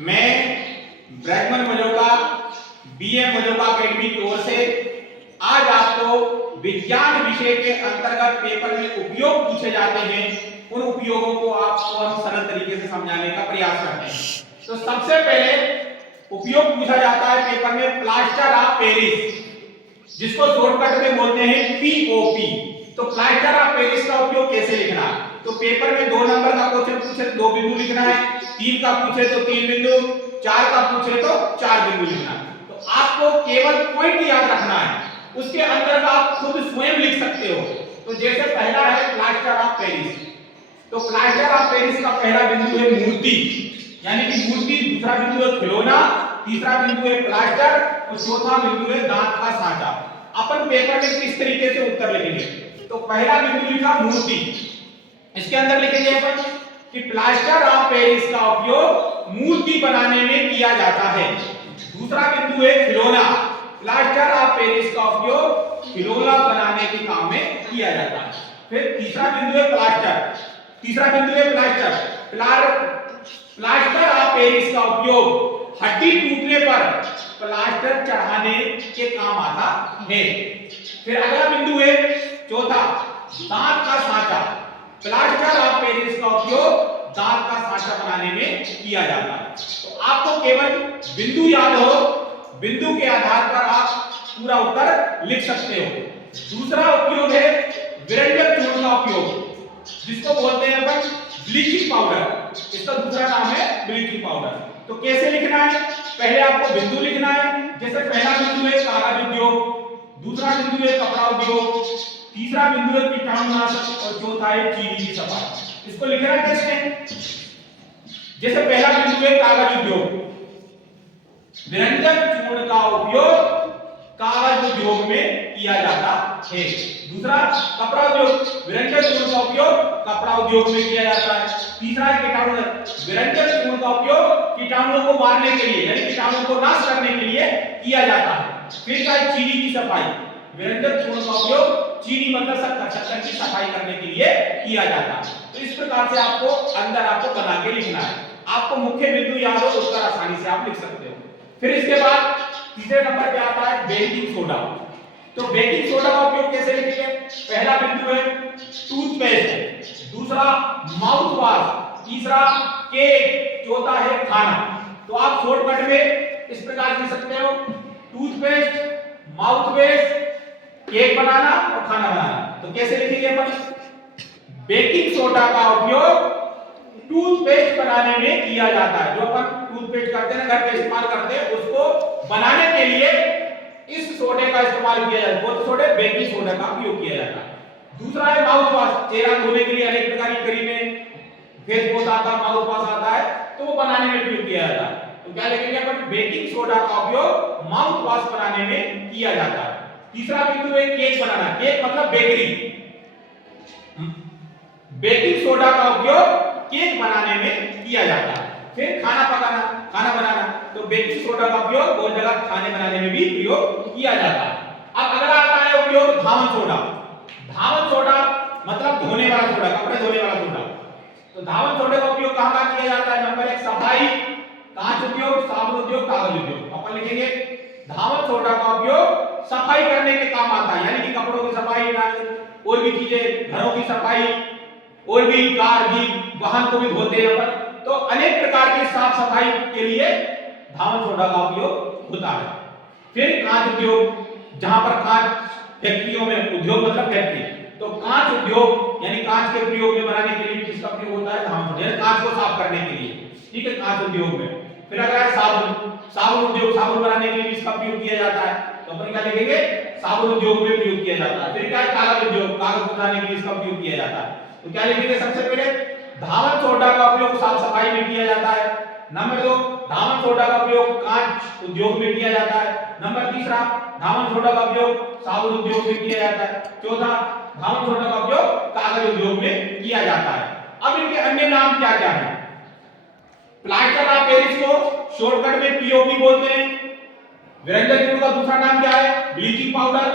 मैं ब्रैगमन मजोका BM मजोका academy की ओर से आज आपको विज्ञान विषय के अंतर्गत पेपर में उपयोग पूछे जाते हैं उन उपयोगों को आपको हम सरल तरीके से समझाने का प्रयास करते हैं। तो सबसे पहले उपयोग पूछा जाता है पेपर में प्लास्टर ऑफ पेरिस, जिसको शॉर्टकट में बोलते हैं पीओपी। तो प्लास्टर ऑफ पेरिस का उपयोग कैसे लिखना है? तो पेपर में 2 नंबर का क्वेश्चन पूछे तो 2 बिंदु लिखना है, 3 का पूछे तो 3 बिंदु, 4 का पूछे तो 4 बिंदु लिखना है। तो आपको केवल पॉइंट याद रखना है, उसके अंदर आप खुद स्वयं लिख सकते हो। तो जैसे पहला है प्लास्टर ऑफ पेरिस, तो प्लास्टर ऑफ पेरिस का पहला बिंदु है मूर्ति, यानी कि मूर्ति, दूसरा बिंदु है खिलौना, तीसरा बिंदु है प्लास्टर और चौथा बिंदु है दांत का सांचा। अपन पेपर में किस तरीके से उत्तर लिखेंगे? तो पहला बिंदु लिखा मूर्ति, इसके अंदर लिखेंगे अपन कि प्लास्टर ऑफ पेरिस का उपयोग मूर्ति बनाने में किया जाता है। दूसरा बिंदु है खिलौना, प्लास्टर ऑफ पेरिस का उपयोग खिलौना बनाने के काम में किया जाता है। फिर तीसरा बिंदु है प्लास्टर, तीसरा बिंदु है प्लास्टर, प्लास्टर ऑफ पेरिस का उपयोग हड्डी टूटने पर प्लास्टर चढ़ाने के काम आता है। फिर अगला बिंदु है चौथा, दांत का सांचा, प्लास्टर ऑफ पेरिस का उपयोग दांत का सांचा बनाने में किया जाता है। तो आपको केवल बिंदु याद हो, बिंदु के आधार पर आप पूरा उत्तर लिख सकते हो। दूसरा उपयोग है विरंजक चूर्ण का उपयोग, जिसको बोलते हैं अपन ब्लीचिंग पाउडर, इसका दूसरा नाम है ब्लीचिंग पाउडर। तो कैसे लिखना है? पहले आपको बिंदु लिखना है, जैसे पहला बिंदु है कागज उद्योग, दूसरा बिंदु है कपड़ा उद्योग, तीसरा बिंदु है कीटाणुनाशक और चौथा है चीनी की सफाई। इसको लिखना कैसे? जैसे पहला बिंदु है कागज उद्योग, विरंजक चूर्ण का उपयोग कागज उद्योग में किया जाता है। दूसरा कपड़ा उद्योग, विरंजक चूर्ण का उपयोग कपड़ा उद्योग में किया जाता है। तीसरा है कीटाणु, विरंजक चूर्ण का उपयोग कीटाणुओं को मारने के लिए, यानी कीटाणुओं को नाश करने के लिए किया जाता है। फिर क्या है चीनी की सफाई, विरंजक चूर्ण का उपयोग चीनी मतलब शक्कर की सफाई करने के लिए किया जाता है। तो इस प्रकार से आपको अंदर आपको बना के लिखना है। आपको मुख्य बिंदु याद हो, उत्तर आसानी से आप लिख सकते हो। फिर इसके बाद तीसरे नंबर पे आता है बेकिंग सोडा। तो बेकिंग सोडा का उपयोग कैसे लिखेंगे? पहला बिंदु है टूथपेस्ट, दूसरा माउथ वॉश, तीसरा केक, चौथा है खाना। तो आप शॉर्टकट में इस प्रकार लिख सकते हो टूथपेस्ट, माउथ वॉश, केक बनाना और खाना बनाना। तो कैसे लिखेंगे अपन? बेकिंग सोडा का उपयोग टूथपेस्ट बनाने में किया जाता है। जो अपन टूथपेस्ट करते हैं, घर पे इस्तेमाल करते हैं, उसको बनाने के लिए इस सोडे का इस्तेमाल किया जाता है। कौन सोडे? बेकिंग सोडा का उपयोग किया जाता है। दूसरा है माउथ वॉश, चेहरा धोने के लिए अनेक प्रकार की क्रीमें, फेस वॉश आता है, माउथ वॉश आता है, तो वो बनाने में उपयोग किया जाता है। तो क्या लिखेंगे अपन? बेकिंग सोडा का उपयोग माउथ वॉश बनाने में किया जाता है। तीसरा बिंदु है केक बनाना, केक मतलब बेकरी, बेकिंग सोडा का उपयोग केक बनाने में किया जाता है। फिर खाना पकाना, खाना बनाना, तो बेकिंग सोडा का उपयोग बहुत जगह खाने बनाने में भी प्रयोग किया जाता है। अब अगला आता है उपयोग धावन सोडा। धावन सोडा मतलब धोने वाला सोडा, कपड़े धोने वाला सोडा। तो धावन सोडे का उपयोग कहां किया जाता है? नंबर 1 सफाई, कांच उद्योग, साबुन उद्योग, कागज उद्योग। अपन लिखेंगे धावन सोडा का उपयोग सफाई करने के काम आता है, यानी कि कपड़ों की सफाई, और भी चीजें, घरों की सफाई, और भी कार भी, वाहन को भी धोते हैं अपन। तो अनेक प्रकार की साफ सफाई के लिए धावन सोडा का उपयोग होता है। फिर कांच उद्योग, जहां पर कांच फैक्ट्रियों में, उद्योग मतलब फैक्ट्री, तो कांच उद्योग यानी कांच के प्रयोग में बनाने के लिए किसका प्रयोग होता है? धावन सोडा, यानी कांच को साफ करने के लिए, ठीक है, कांच उद्योग में। फिर अगर है साबुन, साबुन उद्योग, साबुन बनाने के लिए इसका प्रयोग किया जाता है। तो अपन क्या लिखेंगे? साबुन उद्योग में प्रयोग किया जाता है। फिर क्या है? कागज उद्योग, कागज बनाने के लिए इसका प्रयोग किया जाता है। तो क्या लिखेंगे? सबसे पहले धावन सोडा का उपयोग साफ सफाई में किया जाता है। नंबर 2 धावन सोडा का उपयोग कांच उद्योग में किया जाता है। नंबर तीसरा धावन सोडा का उपयोग साबुन उद्योग में किया जाता है। चौथा धावन सोडा का उपयोग कागज उद्योग में किया जाता है। अब इनके अन्य नाम क्या क्या है? प्लास्टर ऑफ पेरिस को शॉर्टकट में पीओपी बोलते हैं। विरंजक चूर्ण का दूसरा नाम क्या है? Bleaching powder.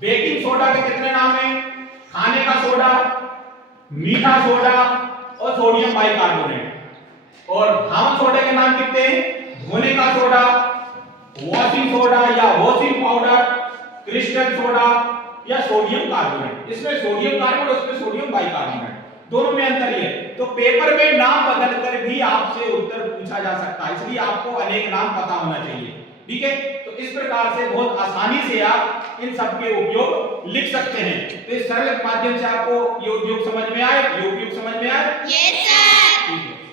बेकिंग सोडा के कितने नाम हैं? खाने का सोडा, मीठा सोडा और सोडियम बाइकार्बोनेट। और धावन सोडे के नाम नाम लिखते हैं धोने का सोडा, वॉशिंग सोडा या वॉशिंग पाउडर, क्रिस्टल सोडा या सोडियम कार्बोनेट। इसमें सोडियम कार्बोनेट, उसमें सोडियम बाइकार्बोनेट, दोनों में अंतर ही है। तो पेपर में नाम बदलकर भी आपसे उत्तर पूछा जा सकता है, इसलिए आपको अनेक नाम पता होना चाहिए। ठीक है, तो इस प्रकार से बहुत आसानी से आप इन सब के उपयोग लिख सकते हैं। तो इस सरल माध्यम से आपको ये उपयोग समझ में आए, ये उपयोग समझ में आए? Yes sir. ठीक है।